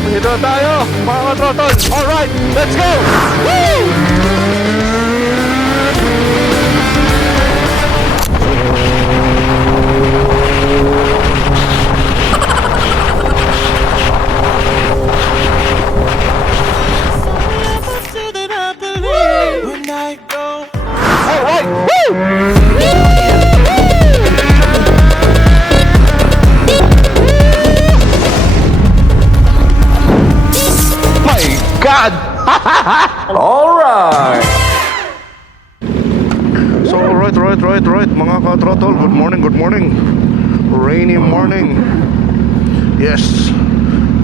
Dito na tayo, mga katroton. Alright, let's go! Woo! Alright, woo! My God! Alright! So, right, mga ka-throttle. Good morning. Rainy morning. Yes,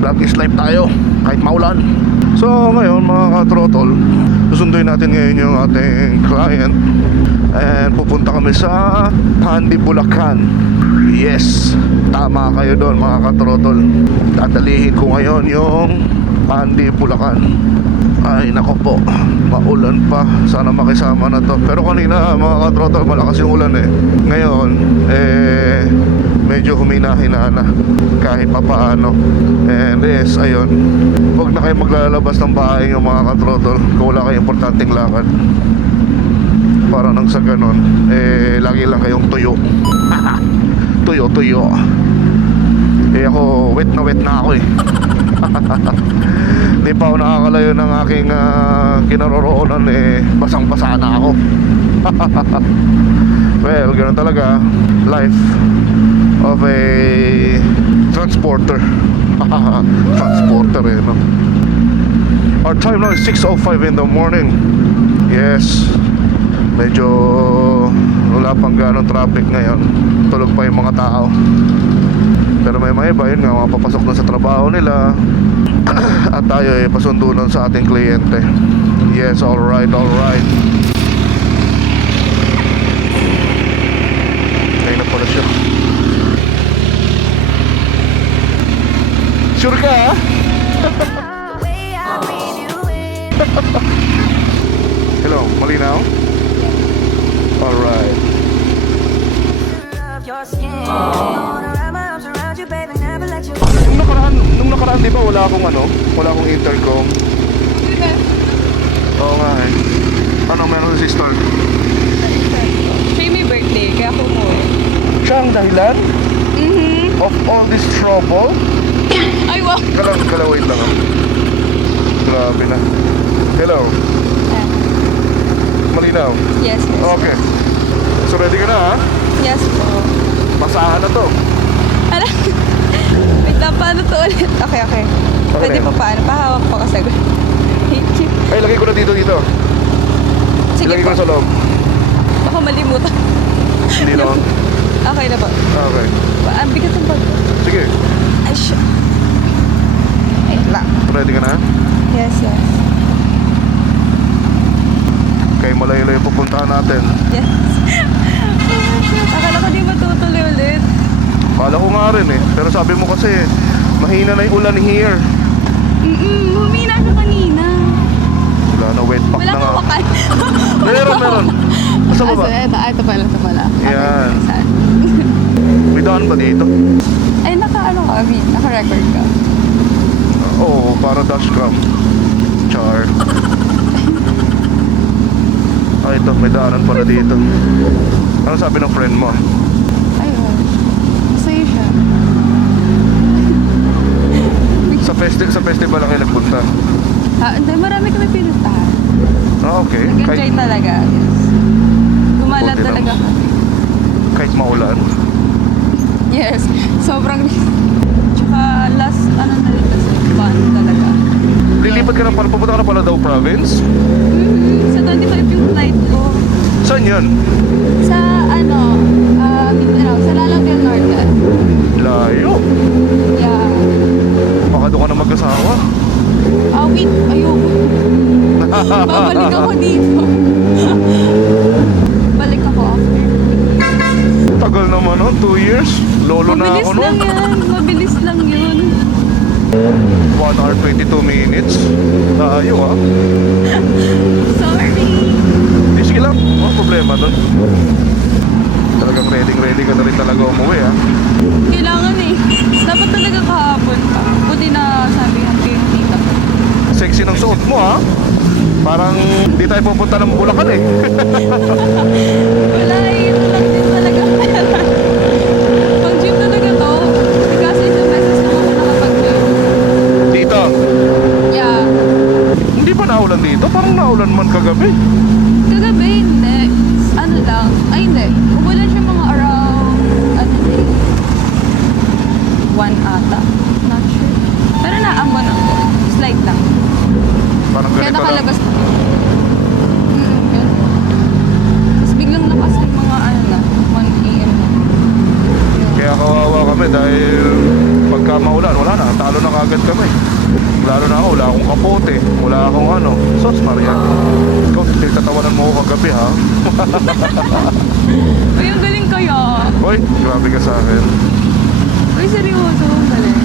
vlog is live tayo, kahit maulan. So, ngayon, mga ka-throttle, susunduin natin ngayon yung ating client. And pupunta kami sa Pandi, Bulacan. Yes, tama kayo doon, mga ka-throttle. Dadalihin ko ngayon yung Pandi, Bulacan. Ay nako po, maulan pa. Sana makisama na to. Pero kanina mga ka-throttle, malakas yung ulan eh. Ngayon medyo humina-hina na kahit pa paano. And yes, ayun, huwag na kayo maglalabas ng bahay yung mga ka-throttle kung wala kayong importanteng lakad. Para nang sa ganon, lagi lang kayong tuyo. Tuyo. Ako, wet na ako eh. Hindi pa ako nakakalayo ng aking kinaroroonan basang-basa na ako. Well, ganoon talaga life of a transporter. Transporter no? Our time now is 6:05 in the morning. Yes, medyo wala pang ganong traffic ngayon. Tulog pa yung mga tao. Pero may mga iba, yun nga, mga papasok na sa trabaho nila. At tayo pasundo nun sa ating kliyente. Yes, alright. Ayun na pala siya. Sure ka ha? Hello, malinaw? Alright. Nung nakaraan di ba wala akong intercom? Diba? Oo nga eh. Ano meron si sister? Siya may birthday, kaya ako umuwi. Siya ang dahilan of all this trouble? Ay, wow! Wait lang ah. Grabe na. Hello? Malinaw? Yes. Okay. So ready ka na ha? Yes po. Basahan na to. Alam, wait lang, paano to ulit? Okay. Pwede na. pa paano? Pahawak pa kasi. Thank you. Ay, lagay ko na dito. Sige Ilagay ko po. na sa loob. Baka malimutan. Hindi naman. Okay na po. Okay. Ang bigat ng bag. Sige. Ay, shit. Wait lang. Ready ka na? Yes. Kay malayo-layo pupuntahan natin. Yes. Oh, shit. Akala ko di matutuloy ulit. Kala ko nga rin eh. Pero sabi mo kasi, mahina na yung ulan here. Humina ka kanina. Wala na, wet pack Wala na nga. kang wakal. Meron. Basta ba ba? Ito pala. Yan. Okay, saan? May daan ba dito? Ay, naka-record ka. Oo, para dashcam. Char. Ay, ito, may daanan pala dito. Ano sabi ng friend mo? Ayun. Sa'yo siya. Sa festival lang kayo nagpunta. Hindi, marami kami pinuntahan. Ah, okay. Nag-enjoy talaga. Yes. Gumalan Buti talaga naman. kami. Kahit maulan. Yes. Sobrang tsaka last, na rin kasi, fun talaga. Lilipat ka na pala, pupunta ka na pala daw province? Sa 25 yung flight ko. Saan yun? Sa Mindanao, sa Lalabel Norte. Layo. Yeah. Baka doon ka na mag-asawa. Wait, ayoko. Babalik ako dito. Balik ako after. Tagal naman no, 2 years. Lolo na ako no. Mabilis lang yun. 1 hour 22 minutes. Layo ah. Sorry. Di sige lang, wala problema doon. Talagang ready ka na rin talaga umuwi ah. Kailangan eh. Dapat talaga kahapon pa. Buti na sabi ng mo ha. Parang di tayo pupunta ng Bulacan eh. Wala eh. Ito lang din talaga pera. Pang gym talaga to. Kasi isang beses lang ako nakapag-gym. Dito. Yeah. Hindi pa naulan dito? Parang naulan man kagabi. Kagabi, hindi. Ano lang. Ay, hindi. Umulan siya mga around, ano day? 1 ata. Not sure. Pero naambon ako. Slight lang. Parang Kaya ganito lang. nakalabas na. Yun. Tapos biglang lakas ng mga ano na, 1 AM na. Yun. Kaya kawawa kami dahil pagka maulan, wala na. Talo na kagad kami. Lalo na ako, wala akong kapote. Wala akong ano. Sos Maria. Ikaw, tatawanan mo ako kagabi ha. Uy, ang galing kaya. Hoy, grabe ka sa akin. Uy, seryoso. Ang galing.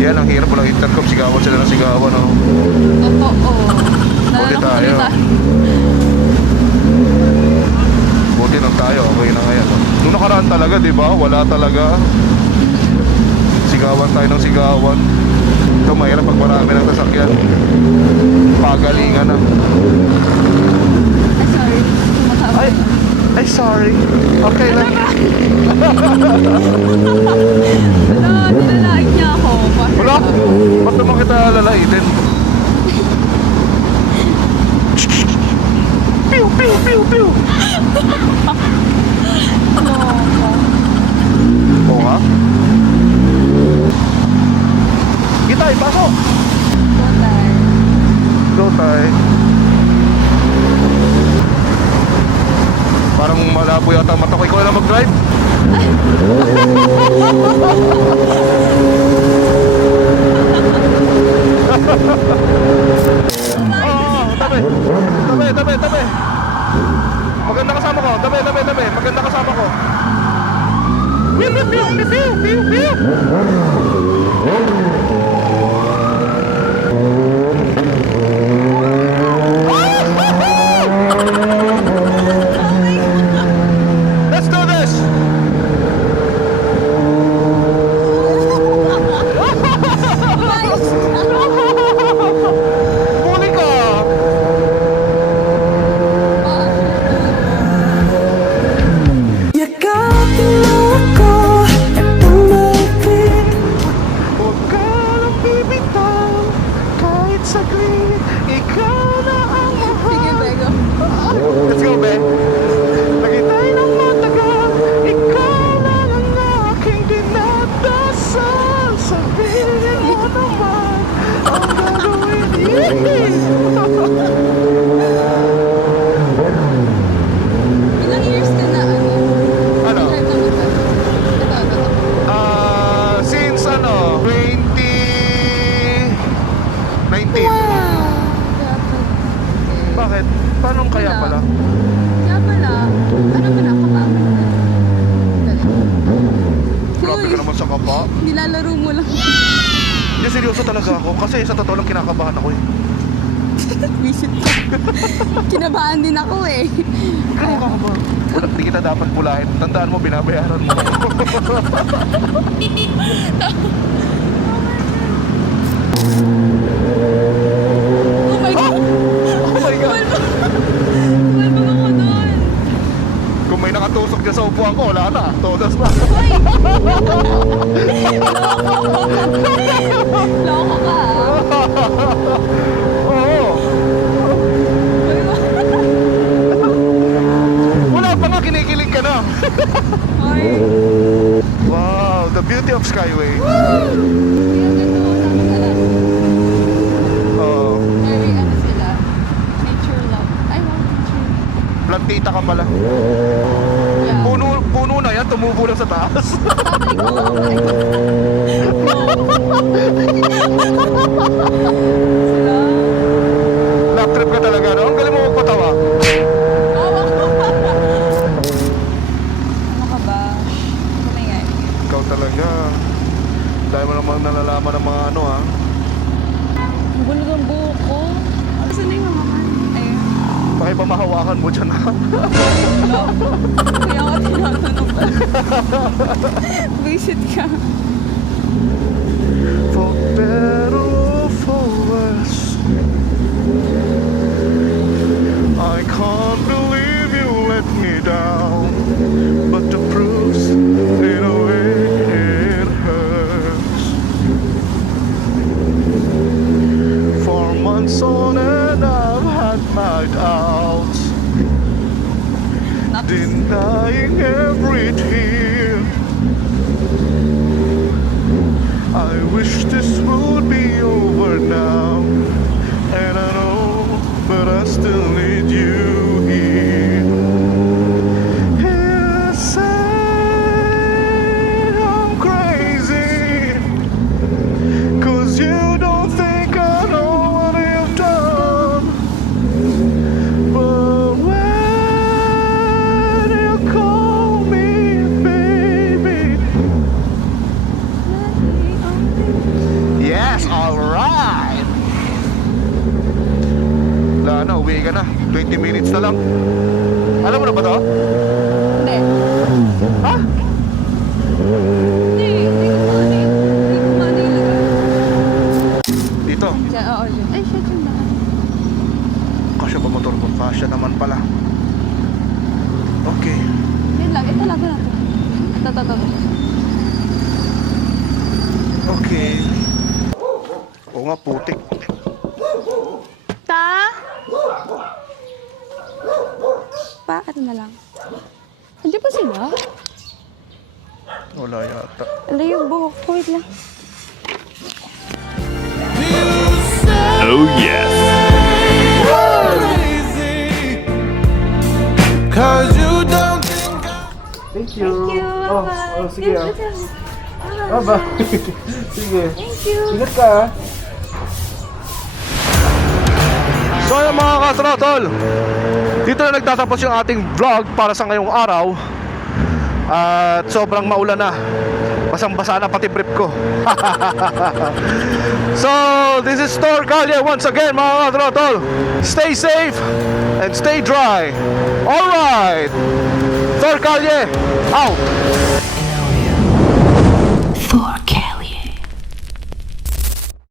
Yan, ang hirap. Walang intercom. Sigawan sila ng sigawan. Oh. Totoo. Huli tayo. Buti lang tayo. Okay na ngayon. Oh. Nung nakaraan talaga, di ba? Wala talaga. Sigawan tayo ng sigawan. Ito mahirap pag marami ng sasakyan. Pagalingan na. Ay, sorry. Tumatawa. Ay, ay sorry. Okay lang. Wala, nilalaig niya ako. Wala. Ba't naman kita lalaitin? Pew, pew, pew, pew. Loko. Oo nga. Gitay, pasok. Botay. Go, tay. Parang malabo yata ang mata ko. Ikaw na lang mag-drive? Tabi. Tabi, tabi, tabi. Maganda kasama ko. Tabi, tabi, tabi. Maganda kasama ko. Pew, pew, pew, pew, pew, pew. Let's do this! Huli ka! Huwag ka lang bibitaw kahit saglit, ikaw na ang Sige, Bego. Let's go, Ben. Lagi tayo ng matagal. Ikaw lang ang aking dinadasal. Sabihin mo naman ang gagawin. Ilang years ka na, ano? Ano? Drive na motor? Ito. Since ano, 2019. Bakit? Paano kaya Wala. pala? Kaya pala, ano ba nakapamit na? Grabe ka naman sa kapa. Nilalaro mo lang. Hindi, seryoso talaga ako. Kasi sa totoo lang kinakabahan ako eh. Visit ka. Kinabahan din ako eh. Kaya ka ba? Wala, di kita dapat pulahin. Tandaan mo, binabayaran mo. Oh my God! Oh my God! Tumalbog ako doon. Kung may nakatusok dyan sa upuan ko, wala na. Todas na. Uy! Loko ka ah. Oo. Wala pa nga, kinikilig ka na. Ay. Wow, the beauty of Skyway. Kaya ganda ko lang sila. Oo. Very ano sila. Nature love. Ay, wow, nature. Plantita ka pala. Yeah. Puno na yan, tumubo lang sa taas. Sabi ko, ay. Sila. Lap trip ka talaga, no? Ang galing mo magpatawa. Tawa ko. Ano ka ba? Kumingay. Ikaw talaga. Dahil mo namang nalalaman ng mga ano, ha? Ang bulog ang buhok ko. Saan na yung mga man? Ayun. Pakipamahawakan mo dyan, ha? Kaya ako tinatanong ka. Visit ka. For better or for worse, Yes! Alright! Wala na, uwi ka na. 20 minutes na lang. Alam mo na ba to? Hindi. Ha? Hindi ko maano yung lugar. Dito. Diyan, oo, dyan. Ay, shit, yung daan. Kasya ba motor ko? Kasya naman pala. Okay. Yun lang, ito lang, ito lang. Ito. Okay. Oo nga, putik. Ta? Pa, ano na lang. Hindi pa sila? Wala yata. Ala yung buhok ko, wait lang. Oh yes. Cause you don't think Thank you. Thank you, bye-bye. sige ah. Bye. Sige. Thank you. Ingat ka ha. So ayun mga katrotol, dito na nagtatapos yung ating vlog para sa ngayong araw. At sobrang maulan na. Basang-basa na pati brief ko. So this is Tor Calye once again mga katrotol. Stay safe and stay dry. Alright, Tor Calye out.